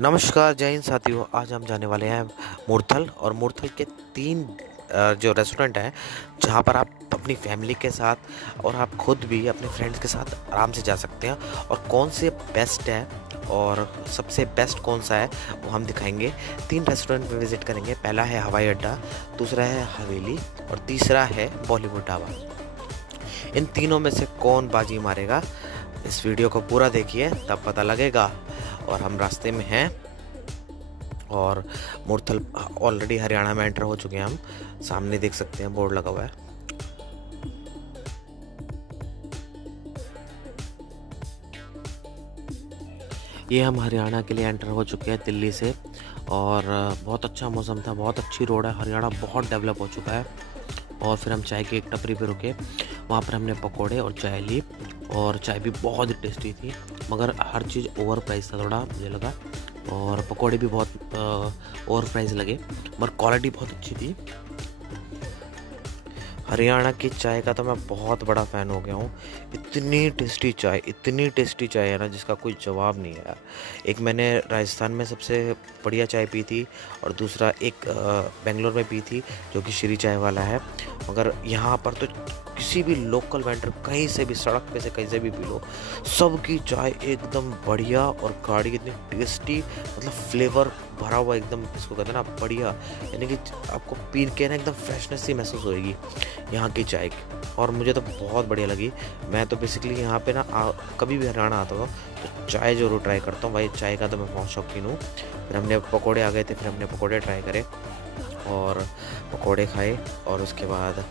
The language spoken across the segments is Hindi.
नमस्कार जय हिंद साथियों। आज हम जाने वाले हैं मूर्थल। और मूर्थल के तीन जो रेस्टोरेंट हैं जहां पर आप अपनी फैमिली के साथ और आप खुद भी अपने फ्रेंड्स के साथ आराम से जा सकते हैं, और कौन से बेस्ट है और सबसे बेस्ट कौन सा है वो हम दिखाएंगे। तीन रेस्टोरेंट पे विज़िट करेंगे। पहला है हवाई अड्डा, दूसरा है हवेली और तीसरा है बॉलीवुड ढाबा। इन तीनों में से कौन बाजी मारेगा, इस वीडियो को पूरा देखिए तब पता लगेगा। और हम रास्ते में हैं और मूर्थल ऑलरेडी हरियाणा में एंटर हो चुके हैं। हम सामने देख सकते हैं बोर्ड लगा हुआ है। ये हम हरियाणा के लिए एंटर हो चुके हैं दिल्ली से, और बहुत अच्छा मौसम था, बहुत अच्छी रोड है। हरियाणा बहुत डेवलप हो चुका है। और फिर हम चाय की एक टपरी पे रुके, वहाँ पर हमने पकोड़े और चाय ली, और चाय भी बहुत टेस्टी थी, मगर हर चीज़ ओवर प्राइस था थोड़ा मुझे लगा। और पकोड़े भी बहुत ओवर प्राइस लगे, मगर क्वालिटी बहुत अच्छी थी। हरियाणा की चाय का तो मैं बहुत बड़ा फ़ैन हो गया हूँ। इतनी टेस्टी चाय है ना, जिसका कोई जवाब नहीं है यार। एक मैंने राजस्थान में सबसे बढ़िया चाय पी थी, और दूसरा एक बेंगलोर में पी थी जो कि श्री चाय वाला है। मगर यहाँ पर तो किसी भी लोकल वेंडर कहीं से भी, सड़क पे से कहीं से भी पी लो, सबकी चाय एकदम बढ़िया और गाढ़ी, इतनी टेस्टी, मतलब फ्लेवर भरा हुआ एकदम, इसको कहते हैं ना बढ़िया। यानी कि आपको पी के ना एकदम फ्रेशनेस ही महसूस होएगी यहाँ की चाय की। और मुझे तो बहुत बढ़िया लगी। मैं तो बेसिकली यहाँ पे ना कभी भी हरियाणा आता हूँ तो चाय ज़रूर ट्राई करता हूँ भाई। चाय का तो मैं बहुत शौकीन हूँ। फिर हमने पकोड़े आ गए थे, फिर हमने पकोड़े ट्राई करे और पकोड़े खाए, और उसके बाद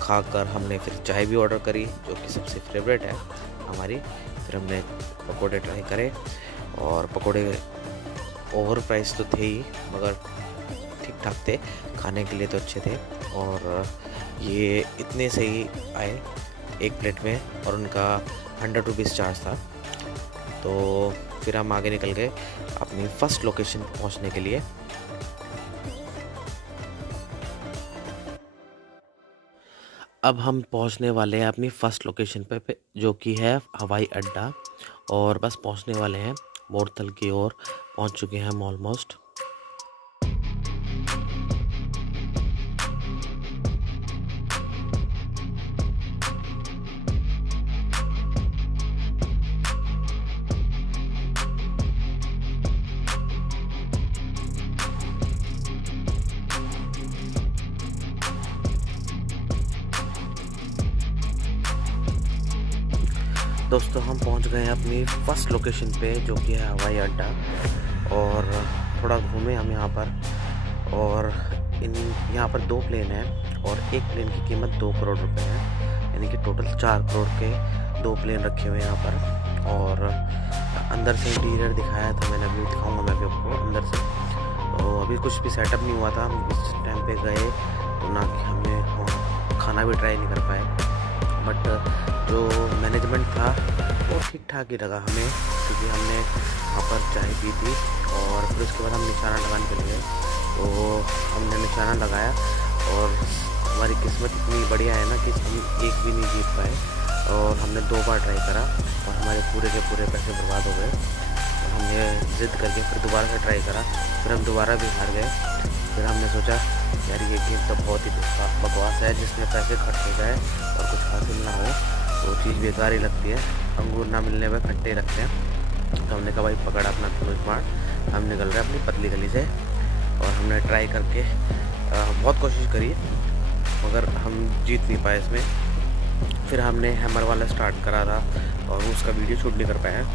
खाकर हमने फिर चाय भी ऑर्डर करी जो कि सबसे फेवरेट है हमारी। फिर हमने पकोड़े ट्राई करे, और पकोड़े ओवर प्राइस तो थे ही, मगर ठीक ठाक थे, खाने के लिए तो अच्छे थे। और ये इतने से ही आए एक प्लेट में, और उनका 100 रुपीज़ चार्ज था। तो फिर हम आगे निकल गए अपनी फ़र्स्ट लोकेशन पहुंचने के लिए। अब हम पहुंचने वाले हैं अपनी फ़र्स्ट लोकेशन पे जो कि है हवाई अड्डा, और बस पहुंचने वाले हैं। मूर्थल की ओर पहुंच चुके हैं हम ऑलमोस्ट। दोस्तों हम पहुंच गए हैं अपनी फ़र्स्ट लोकेशन पे जो कि है हवाई अड्डा। और थोड़ा घूमे हम यहाँ पर, और यहाँ पर 2 प्लेन हैं, और एक प्लेन की कीमत 2 करोड़ रुपए है। यानी कि टोटल 4 करोड़ के 2 प्लेन रखे हुए हैं यहाँ पर। और अंदर से इंटीरियर दिखाया था मैंने, अभी दिखाऊंगा मैं भी आपको अंदर से। तो अभी कुछ भी सेटअप नहीं हुआ था, हम इस टाइम पे गए तो ना कि हमने खाना भी ट्राई नहीं कर पाए। बट जो मैनेजमेंट था वो ठीक ठाक ही लगा हमें, क्योंकि हमने वहाँ पर चाय पी थी, और फिर उसके बाद हम निशाना लगाने चले गए। तो हमने निशाना लगाया, और हमारी किस्मत इतनी बढ़िया है ना कि हम एक भी नहीं जीत पाए, और हमने 2 बार ट्राई करा और हमारे पूरे के पूरे पैसे बर्बाद हो गए। तो हमने ज़िद करके फिर दोबारा से ट्राई करा, फिर हम दोबारा भी हार गए। फिर हमने सोचा यार ये गेम तो बहुत ही बकवास है, जिसमें पैसे खर्च हो जाए और कुछ हासिल ना हो तो चीज़ बेकार ही लगती है। अंगूर ना मिलने में खट्टे लगते हैं। तो हमने कहा भाई पकड़ अपना स्मार्ट, हम निकल रहे हैं अपनी पतली गली से। और हमने ट्राई करके बहुत कोशिश करी, मगर हम जीत नहीं पाए इसमें। फिर हमने हैमर वाला स्टार्ट करा था, और उसका वीडियो शूट नहीं कर पाया।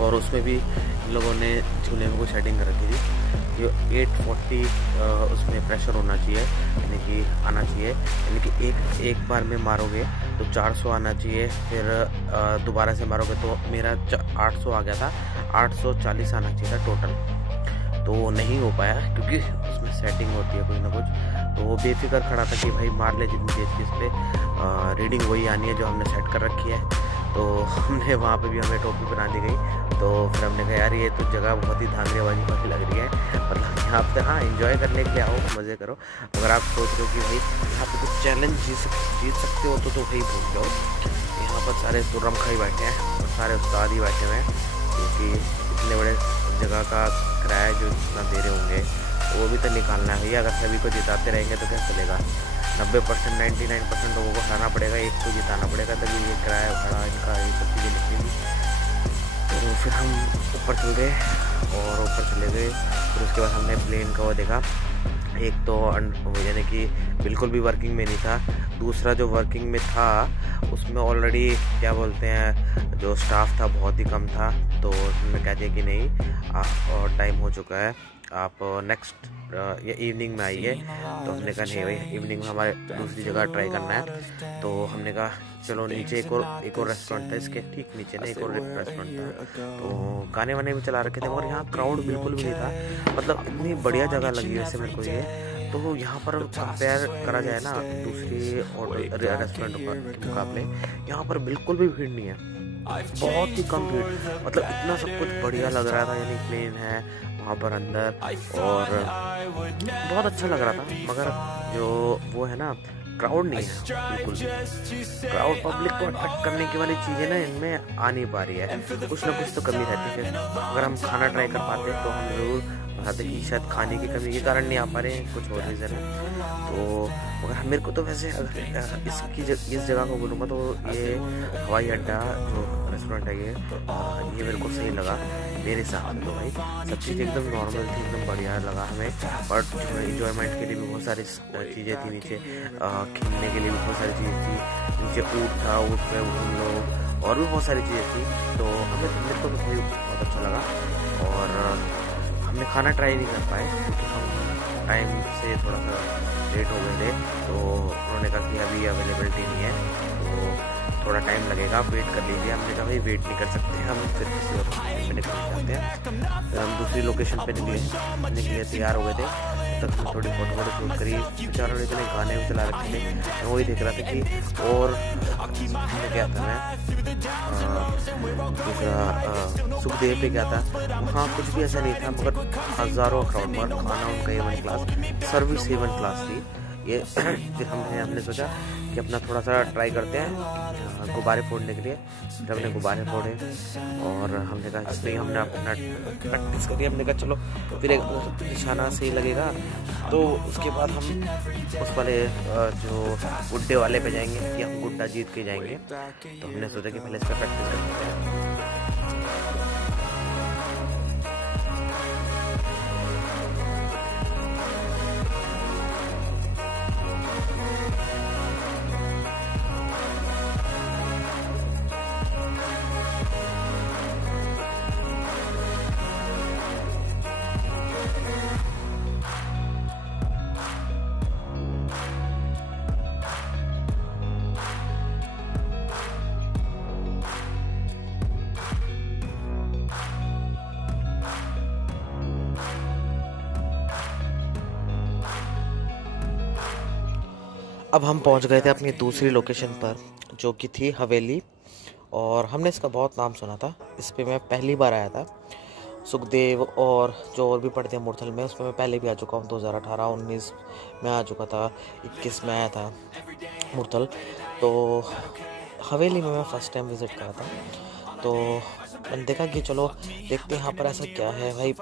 और उसमें भी इन लोगों ने झूले में कोई सेटिंग कर रखी थी, जो 840 उसमें प्रेशर होना चाहिए, यानी कि आना चाहिए। यानी कि एक बार में मारोगे तो 400 आना चाहिए, फिर दोबारा से मारोगे तो मेरा 800 आ गया था, 840 आना चाहिए था टोटल। तो वो नहीं हो पाया क्योंकि उसमें सेटिंग होती है कुछ ना कुछ। तो वो बेफिक्र खड़ा था कि भाई मार ले जितनी तेज किस पे, रीडिंग वही आनी है जो हमने सेट कर रखी है। तो हमने वहाँ पे भी हमें टोपी बना दी गई। तो फिर हमने कहा यार ये तो जगह बहुत ही धांधलीबाजी वाली लग रही है, मतलब यहाँ पे हाँ एंजॉय करने के लिए आओ, मज़े करो। अगर आप सोच रहे हो कि भाई यहाँ पे कुछ चैलेंज जीत सकते हो तो भाई भूल जाओ। यहाँ पर सारे तुर्रम खाई बैठे हैं और सारे उस्ताद ही बैठे हुए हैं, क्योंकि इतने बड़े जगह का किराया जो जितना दे रहे होंगे वो भी तो निकालना है भैया। अगर सभी को जिताते रहेंगे तो क्या चलेगा। 90% 99% लोगों को हराना पड़ेगा, एक को जिताना पड़ेगा, तभी ये किराया भाड़ा इनका ये सब चीज़ें निकलेंगी। तो फिर हम ऊपर चल गए और ऊपर चले गए। फिर उसके बाद हमने प्लेन का वो देखा। एक तो यानी कि बिल्कुल भी वर्किंग में नहीं था, दूसरा जो वर्किंग में था उसमें ऑलरेडी क्या बोलते हैं जो स्टाफ था बहुत ही कम था। तो उन्होंने कह दिया कि नहीं और टाइम हो चुका है, आप नेक्स्ट या इवनिंग में आइए। तो हमने कहा नहीं भाई, इवनिंग में हमारे दूसरी जगह ट्राई करना है। तो हमने कहा चलो नीचे एक और रेस्टोरेंट था, इसके ठीक नीचे ना एक और रेस्टोरेंट था। तो गाने वाने भी चला रखे थे और यहाँ क्राउड बिल्कुल भी नहीं था। मतलब इतनी बढ़िया जगह लगी वैसे मेरे को ये। तो यहाँ पर कंपेयर करा जाए ना दूसरी होटल रेस्टोरेंट के मुकाबले, यहाँ पर बिल्कुल भी भीड़ नहीं है, बहुत ही कम भीड़। मतलब इतना सब कुछ बढ़िया लग रहा था, यानी प्लेन है वहाँ पर अंदर और बहुत अच्छा लग रहा था। मगर जो वो है ना क्राउड नहीं है बिल्कुल। क्राउड पब्लिक को अट्रैक्ट करने की वाली चीज़ें ना इनमें आ नहीं पा रही है, कुछ ना कुछ तो कमी रहती है। अगर हम खाना ट्राई कर पाते तो हम ज़रूर बताते कि शायद खाने की कमी के कारण नहीं आ पा रहे हैं, कुछ और रीज़न है। तो मगर मेरे को तो वैसे अगर इस जगह को बोलूँगा तो ये हवाई अड्डा जो रेस्टोरेंट है ये मेरे को सही लगा मेरे हिसाब से। तो भाई सब चीज़ एकदम नॉर्मल थी, एकदम बढ़िया लगा हमें। बट इंजॉयमेंट के लिए भी बहुत सारी चीज़ें थी नीचे, खेलने के लिए भी बहुत सारी चीज़ें थी। नीचे ऊँट था, ऊँट पे घूम लो और भी बहुत सारी चीज़ें थी। तो मेरे को तो भाई बहुत अच्छा लगा। और हमने खाना ट्राई नहीं कर पाए क्योंकि हम टाइम से थोड़ा सा लेट हो गए थे। तो उन्होंने कहा कि अभी अवेलेबिलिटी नहीं है, तो थोड़ा टाइम लगेगा, आप वेट कर लीजिए। हमने कहा भाई वेट नहीं कर सकते, हम फिर किसी और लोकेशन पे निकलना चाहते हैं। फिर हम दूसरी लोकेशन पे निकले तैयार हो गए थे। तक हम थोड़ी फोटो शूट करी, बेचारों ने इतने गाने भी चला रखे थे। मैं वही देख रहा था कि और क्या था, मैं दूसरा सुखदेव पे क्या था, वहाँ कुछ भी ऐसा नहीं था। मगर हज़ारों क्राउड पर खाना उनका A1 class, service A1 class थी ये। फिर हमने सोचा कि अपना थोड़ा सा ट्राई करते हैं गुब्बारे फोड़ने के लिए। फिर हमने गुब्बारे फोड़े और हमने कहा इसमें हमने अपना प्रैक्टिस करी। हमने कहा चलो फिर एक निशाना सही लगेगा तो उसके बाद हम उस वाले जो गुड्डे वाले पे जाएंगे कि हम गुड्डा जीत के जाएंगे। तो हमने सोचा कि पहले इसका प्रैक्टिस करते हैं। अब हम पहुंच गए थे अपनी दूसरी लोकेशन पर जो कि थी हवेली। और हमने इसका बहुत नाम सुना था, इस पे मैं पहली बार आया था। सुखदेव और जो और भी पड़ते हैं मुरथल में, उसमें मैं पहले भी आ चुका हूँ। 2018-19 में आ चुका था, 21 में आया था मुरथल। तो हवेली में मैं फ़र्स्ट टाइम विज़िट करा था। तो मैंने देखा कि चलो देखते हैं यहाँ पर ऐसा क्या है। भाई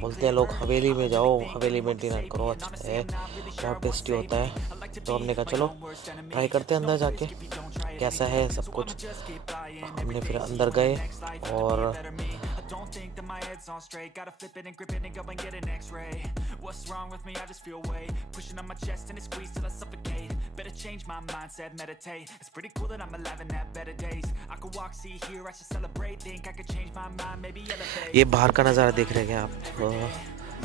बोलते हैं लोग हवेली में जाओ, हवेली में डिनर करो, अच्छा है, बहुत टेस्टी होता है। तो हमने कहा चलो ट्राई करते हैं अंदर जाके कैसा है सब कुछ। हमने फिर अंदर गए और ये बाहर का नज़ारा देख रहे हैं आप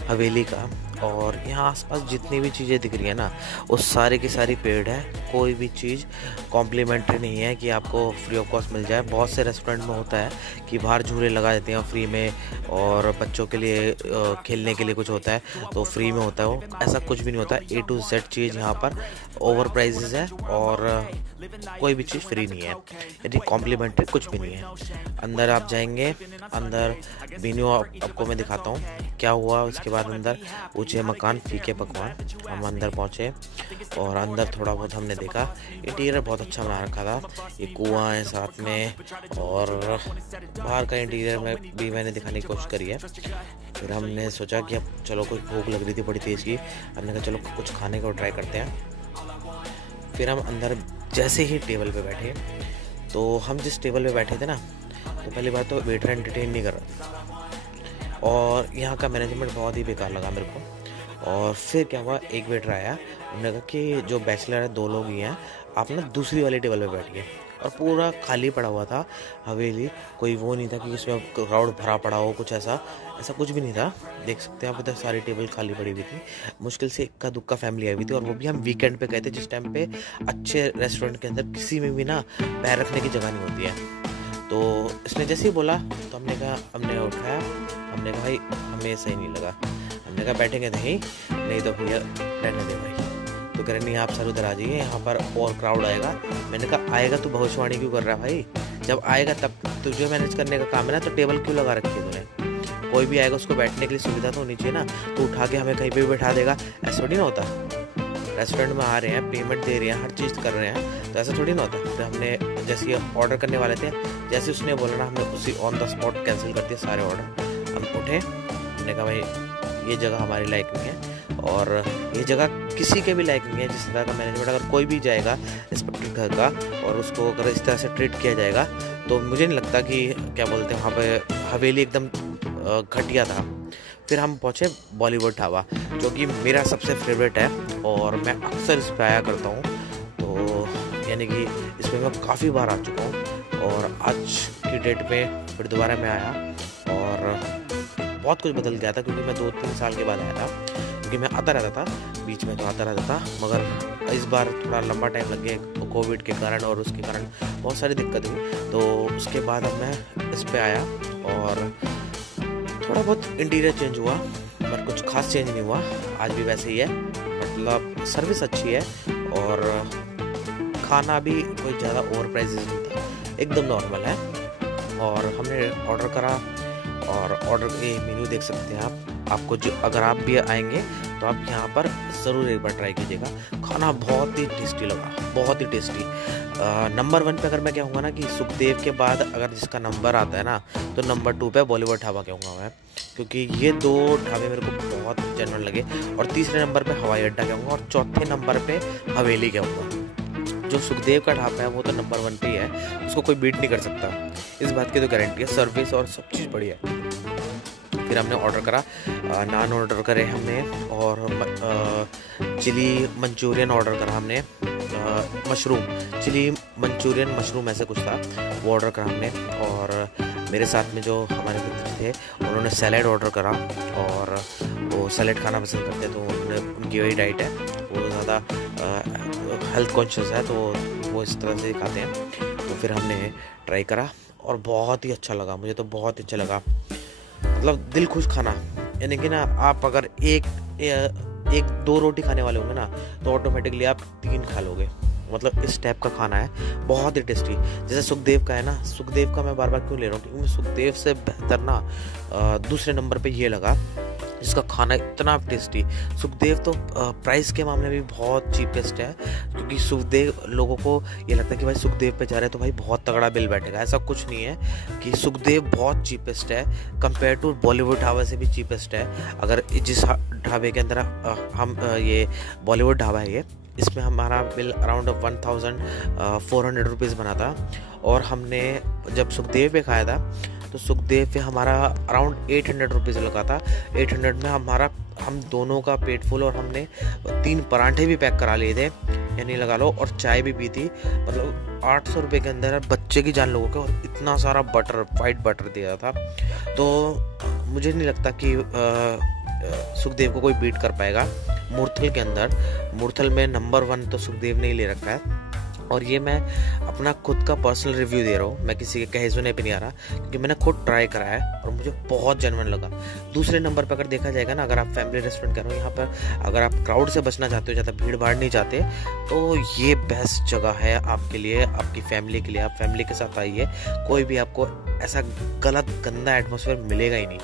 हवेली का। और यहाँ आसपास जितनी भी चीज़ें दिख रही है ना, वो सारी की सारी पेड है। कोई भी चीज़ कॉम्प्लीमेंट्री नहीं है कि आपको फ्री ऑफ कॉस्ट मिल जाए। बहुत से रेस्टोरेंट में होता है कि बाहर झूले लगा देते हैं फ्री में, और बच्चों के लिए खेलने के लिए कुछ होता है तो फ्री में होता है। वो ऐसा कुछ भी नहीं होता। A to Z चीज़ यहाँ पर ओवर प्राइजेज है और कोई भी चीज़ फ्री नहीं है, यदि कॉम्प्लीमेंट्री कुछ भी नहीं है। अंदर आप जाएंगे, अंदर मेन्यू आपको मैं दिखाता हूँ क्या हुआ उसके बाद अंदर ऊंचे मकान फीके पकवान। हम अंदर पहुँचे और अंदर थोड़ा बहुत हमने देखा। इंटीरियर बहुत अच्छा बना रखा था, ये कुआं है साथ में, और बाहर का इंटीरियर में भी मैंने दिखाने की कोशिश करी है। फिर हमने सोचा कि अब चलो, कुछ भूख लग रही थी बड़ी तेज़ की, हमने कहा चलो कुछ खाने को ट्राई करते हैं। फिर हम अंदर जैसे ही टेबल पे बैठे, तो हम जिस टेबल पे बैठे थे ना, तो पहली बात तो वेटर एंटरटेन नहीं कर रहा था और यहाँ का मैनेजमेंट बहुत ही बेकार लगा मेरे को। और फिर क्या हुआ, एक वेटर आया, उन्होंने कहा कि जो बैचलर है 2 लोग ही हैं, आप ना दूसरी वाली टेबल पे बैठिए। और पूरा खाली पड़ा हुआ था हवेली, कोई वो नहीं था कि इसमें क्राउड भरा पड़ा हो, कुछ ऐसा कुछ भी नहीं था। देख सकते हैं आप, इधर सारी टेबल खाली पड़ी हुई थी। मुश्किल से इक्का दुक्का फैमिली आई हुई थी, और वो भी हम वीकेंड पे गए थे, जिस टाइम पे अच्छे रेस्टोरेंट के अंदर किसी में भी ना पैर रखने की जगह नहीं होती है। तो इसने जैसे ही बोला तो हमने कहा, हमने उठाया, हमने कहा भाई हमें सही नहीं लगा। हमने कहा बैठेंगे नहीं तो भैया रहने दे भाई। तो कह रहे नहीं आप सर उधर आ जाइए, यहाँ पर और क्राउड आएगा। मैंने कहा आएगा तो भविष्यवाणी क्यों कर रहा है भाई, जब आएगा तब तुझे मैनेज करने का काम है ना, तो टेबल क्यों लगा रखी है तूने। कोई भी आएगा उसको बैठने के लिए सुविधा तो होनी चाहिए ना, तो उठा के हमें कहीं पे भी बैठा देगा, ऐसा थोड़ी ना होता। रेस्टोरेंट में आ रहे हैं, पेमेंट दे रहे हैं, हर चीज़ कर रहे हैं, तो ऐसा थोड़ी ना होता। तो हमने जैसे ऑर्डर करने वाले थे, जैसे उसने बोला ना, हमने उसी ऑन द स्पॉट कैंसिल कर दिया सारे ऑर्डर। हम उठे, हमने कहा भाई ये जगह हमारी लायक नहीं है, और ये जगह किसी के भी लायक नहीं है। जिस तरह का मैनेजमेंट, अगर कोई भी जाएगा रिस्पेक्टेड घर का और उसको अगर इस तरह से ट्रीट किया जाएगा, तो मुझे नहीं लगता कि क्या बोलते हैं, वहाँ पे हवेली एकदम घटिया था। फिर हम पहुँचे बॉलीवुड ढाबा, जो कि मेरा सबसे फेवरेट है और मैं अक्सर इस पर आया करता हूँ। तो यानी कि इसमें मैं काफ़ी बार आ चुका हूँ, और आज की डेट में फिर दोबारा मैं आया, और बहुत कुछ बदल गया था, क्योंकि मैं 2-3 साल के बाद आया था। क्योंकि मैं आता रहता था, बीच में तो आता रहता था, मगर इस बार थोड़ा लंबा टाइम लग गया कोविड के कारण, और उसके कारण बहुत सारी दिक्कत हुई। तो उसके बाद अब मैं इस पर आया, और थोड़ा बहुत इंटीरियर चेंज हुआ, पर कुछ खास चेंज नहीं हुआ, आज भी वैसे ही है। मतलब सर्विस अच्छी है, और खाना भी कोई ज़्यादा ओवर प्राइसेस नहीं था, एकदम नॉर्मल है। और हमने ऑर्डर करा, और ऑर्डर के मेन्यू देख सकते हैं आप। आपको जो, अगर आप भी आएंगे तो आप यहाँ पर ज़रूर एक बार ट्राई कीजिएगा। खाना बहुत ही टेस्टी लगा, बहुत ही टेस्टी। नंबर 1 पे अगर मैं कहूँगा ना कि सुखदेव के बाद अगर जिसका नंबर आता है ना, तो नंबर 2 पे बॉलीवुड ढाबा कहूँगा मैं, क्योंकि ये 2 ढाबे मेरे को बहुत जेन्युइन लगे। और तीसरे नंबर पे हवाई अड्डा कहूँगा, और चौथे नंबर पे हवेली कहूँगा। जो सुखदेव का ढाबा है वो तो नंबर 1 पे ही है, उसको कोई बीट नहीं कर सकता, इस बात की तो गारंटी है। सर्विस और सब चीज़ बढ़िया है। फिर हमने ऑर्डर करा, नान ऑर्डर करे हमने, और चिली मंचूरियन ऑर्डर करा हमने, मशरूम चिली मंचूरियन मशरूम ऐसे कुछ था, वो ऑर्डर करा हमने। और मेरे साथ में जो हमारे मित्र थे, उन्होंने सैलेड ऑर्डर करा, और वो सैलेड खाना पसंद करते हैं, तो उनकी वही डाइट है, वो ज़्यादा हेल्थ कॉन्शियस है, तो वो इस तरह से खाते हैं। तो फिर हमने ट्राई करा, और बहुत ही अच्छा लगा, मुझे तो बहुत अच्छा लगा। मतलब दिल खुश खाना, यानी कि ना आप अगर एक 2 रोटी खाने वाले होंगे ना, तो ऑटोमेटिकली आप 3 खा लोगे। मतलब इस टाइप का खाना है, बहुत ही टेस्टी। जैसे सुखदेव का है ना, सुखदेव का मैं बार बार क्यों ले रहा हूँ, क्योंकि सुखदेव से बेहतर ना दूसरे नंबर पे ये लगा, जिसका खाना इतना टेस्टी। सुखदेव तो प्राइस के मामले में भी बहुत चीपेस्ट है, क्योंकि सुखदेव लोगों को ये लगता है कि भाई सुखदेव पे जा रहे हैं तो भाई बहुत तगड़ा बिल बैठेगा, ऐसा कुछ नहीं है। कि सुखदेव बहुत चीपेस्ट है, कंपेयर टू बॉलीवुड ढाबा से भी चीपेस्ट है। अगर जिस ढाबे के अंदर हम ये बॉलीवुड ढाबा है, ये इसमें हमारा बिल अराउंड 1400 रुपीज़ बना था, और हमने जब सुखदेव पे खाया था तो सुखदेव पे हमारा अराउंड 800 रुपीज़ लगा था। 800 में हम दोनों का पेट फुल, और हमने 3 पराठे भी पैक करा लिए थे, यानी लगा लो, और चाय भी पी थी। मतलब 800 रुपये के अंदर बच्चे की जान लोगों के, और इतना सारा बटर, वाइट बटर दिया था। तो मुझे नहीं लगता कि सुखदेव को कोई बीट कर पाएगा। मुरथल के अंदर, मुरथल में नंबर 1 तो सुखदेव ने ही ले रखा है, और ये मैं अपना खुद का पर्सनल रिव्यू दे रहा हूँ, मैं किसी के कहे सुने पे नहीं आ रहा, क्योंकि मैंने खुद ट्राई करा है और मुझे बहुत जेन्युइन लगा। दूसरे नंबर पर अगर देखा जाएगा ना, अगर आप फैमिली रेस्टोरेंट कर रहे हो, यहाँ पर अगर आप क्राउड से बचना चाहते हो, ज़्यादा भीड़ भाड़ नहीं चाहते, तो ये बेस्ट जगह है आपके लिए, आपकी फैमिली के लिए। आप फैमिली के साथ आइए, कोई भी आपको ऐसा गलत गंदा एटमॉस्फेयर मिलेगा ही नहीं।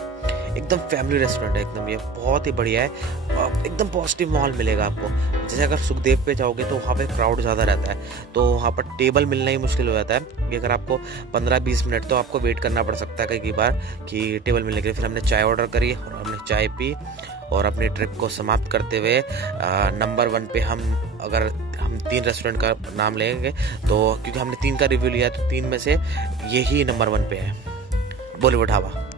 एकदम फैमिली रेस्टोरेंट है एकदम, ये बहुत ही बढ़िया है, एकदम पॉजिटिव माहौल मिलेगा आपको। जैसे अगर सुखदेव पे जाओगे तो वहाँ पे क्राउड ज़्यादा रहता है, तो वहाँ पर टेबल मिलना ही मुश्किल हो जाता है कि अगर आपको 15-20 मिनट तो आपको वेट करना पड़ सकता है कई बार कि टेबल मिलने के लिए। फिर हमने चाय ऑर्डर करी और हमने चाय पी और अपनी ट्रिप को समाप्त करते हुए नंबर 1 पे हम 3 रेस्टोरेंट का नाम लेंगे, तो क्योंकि हमने 3 का रिव्यू लिया तो 3 में से यही नंबर 1 पे है, बॉलीवुड ढाबा।